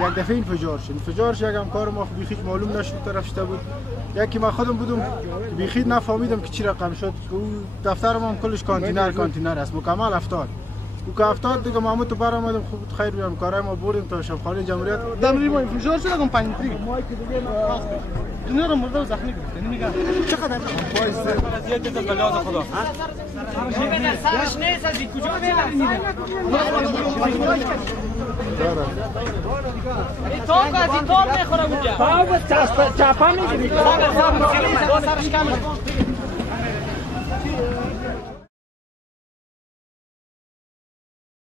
یک دفعه انفجار شد یکم کار ما بیخیش معلوم نشد طرف شده بود. یکی من خودم بودم بیخی نفهمیدم که چی رقم شد. او دفتر ما کلش کانتینر است مکمل 70. او که 70 دیگه محمود تو بر آمدم خوب خیر بیام کارای ما بردیم تا شبخانه جمهوریت. دمری ما انفجار شد کمپانی دنیا رو مرده و زخمی گرفته نمیگم چقدر وایس وضعیت به لحاظ خدا ببین سرش نیست از این کجا میاد تاب از این تاب میخوره اونجا تاب چپا میگیری سرش کم